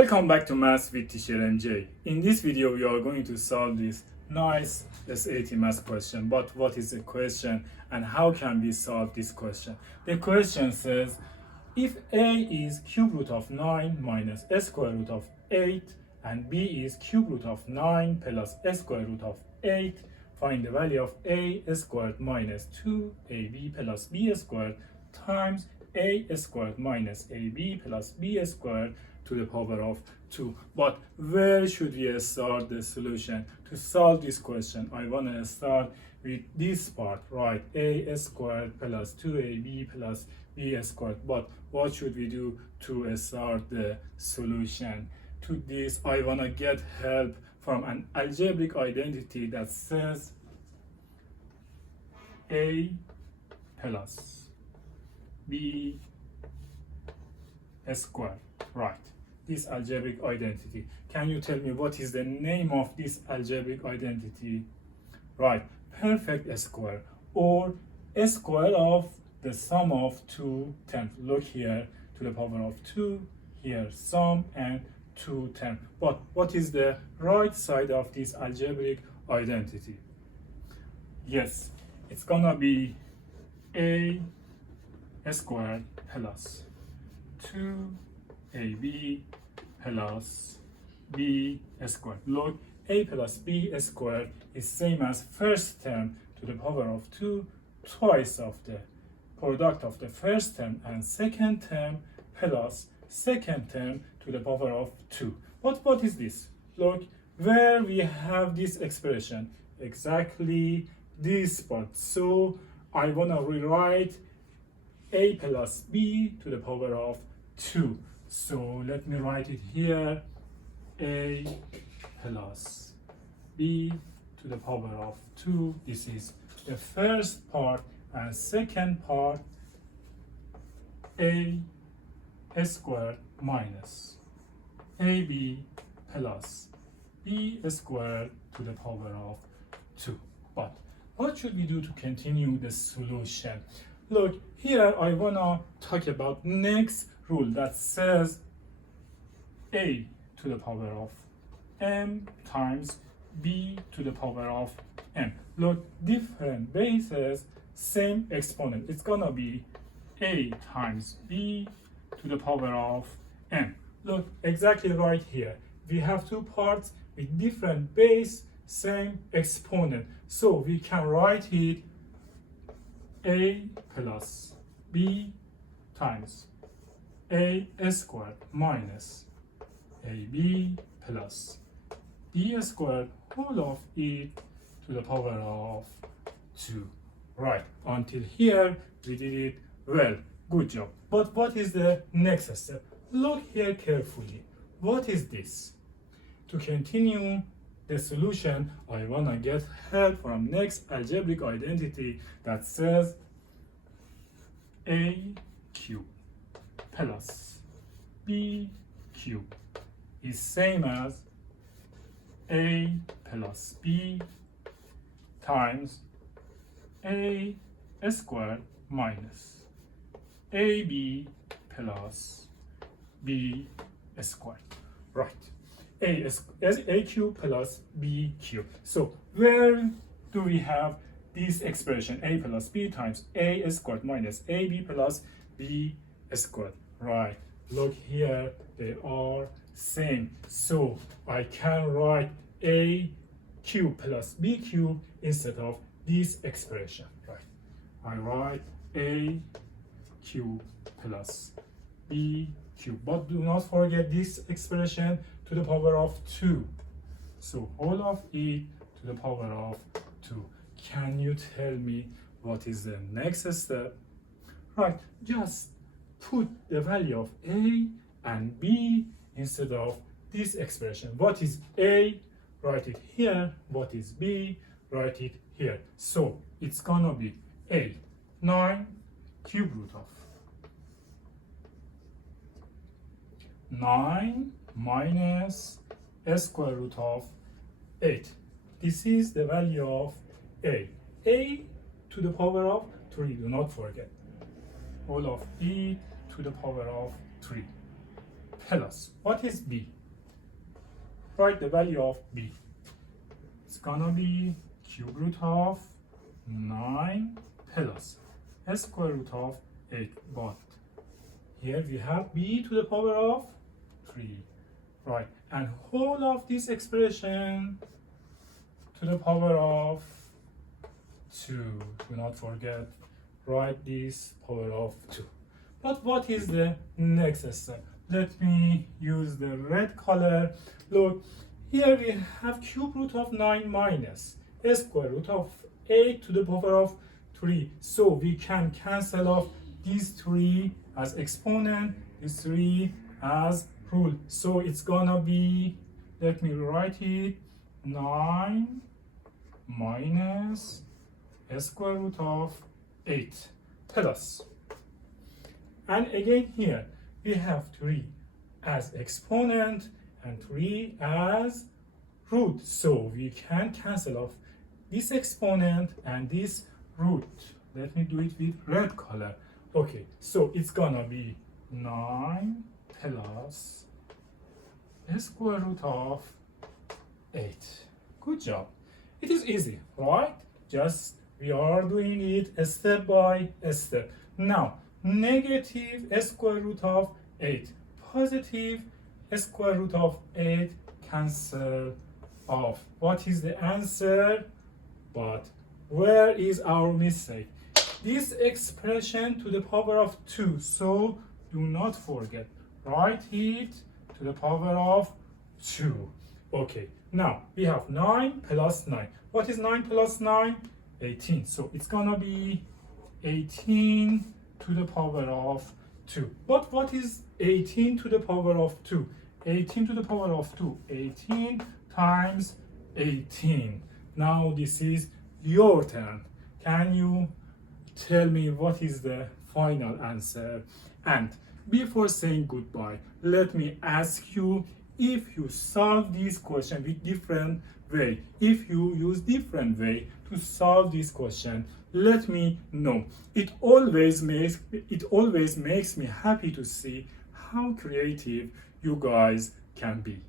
Welcome back to Maths with Teacher MJ. In this video, we are going to solve this nice SAT math question. But what is the question and how can we solve this question? The question says, if A is cube root of 9 minus a square root of 8 and B is cube root of 9 plus a square root of 8, find the value of A squared minus 2AB plus B squared times A squared minus AB plus B squared to the power of 2. But where should we start the solution? To solve this question, I want to start with this part, right? A squared plus 2AB plus B squared. But what should we do to start the solution? To this, I want to get help from an algebraic identity that says A plus B squared, right? This algebraic identity. Can you tell me what is the name of this algebraic identity? Right, perfect square, or a square of the sum of two terms. Look here, to the power of 2, here sum and 2 terms. But what is the right side of this algebraic identity? Yes, it's gonna be A squared plus 2AB plus B squared. Look, A plus B squared is same as first term to the power of 2 twice of the product of the first term and second term plus second term to the power of 2. But what is this? Look, where we have this expression, exactly this part. So I want to rewrite A plus B to the power of 2. So let me write it here, A plus B to the power of 2. This is the first part, and second part, A squared minus AB plus B squared to the power of 2. But what should we do to continue the solution? Look, here I wanna talk about next rule that says A to the power of m times B to the power of m. Look, different bases, same exponent. It's gonna be A times B to the power of m. Look, exactly right here. We have two parts with different base, same exponent. So we can write it A plus B times A squared minus AB plus B squared whole of it to the power of 2. Right, until here we did it well. Good job. But what is the next step? Look here carefully. What is this? To continue the solution, I want to get help from next algebraic identity that says A cube plus B cube is same as A plus B times A squared minus AB plus B squared. Right. A cube plus B cube. So where do we have this expression A plus B times A squared minus AB plus B squared? Right. Look here, they are same. So I can write A cube plus B cube instead of this expression. Right. I write A cube plus B cube. But do not forget this expression to the power of 2. So all of it to the power of 2. Can you tell me what is the next step? Right, just put the value of A and B instead of this expression. What is A? Write it here. What is B? Write it here. So it's gonna be A, 9 cube root of 9 minus a square root of 8. This is the value of A. A to the power of 3, do not forget. All of E to the power of 3. plus, what is b? Write the value of b. It's gonna be cube root of 9 plus square root of 8. But here we have b to the power of 3. Right, and whole of this expression to the power of 2. Do not forget, write this power of 2. But what is the next step? Let me use the red color. Look, here we have cube root of 9 minus square root of 8 to the power of 3. So we can cancel off these 3 as exponent, these 3 as rule. So it's gonna be, let me write it, 9 minus square root of 8 plus. And again here, we have 3 as exponent and 3 as root. So we can cancel off this exponent and this root. Let me do it with red color. Okay, so it's gonna be 9 plus square root of 8. Good job. It is easy, right? Just we are doing it step by step. Now, negative square root of 8, positive square root of 8 cancel off. What is the answer? But where is our mistake? This expression to the power of 2. So do not forget, write it to the power of 2. Okay, now we have 9 plus 9. What is 9 plus 9? 18. So it's gonna be 18 to the power of 2. But what is 18 to the power of 2? 18 to the power of 2. 18 times 18. Now this is your turn. Can you tell me what is the final answer? And before saying goodbye, let me ask you, if you solve this question with different way, if you use different way to solve this question, let me know. It always makes me happy to see how creative you guys can be.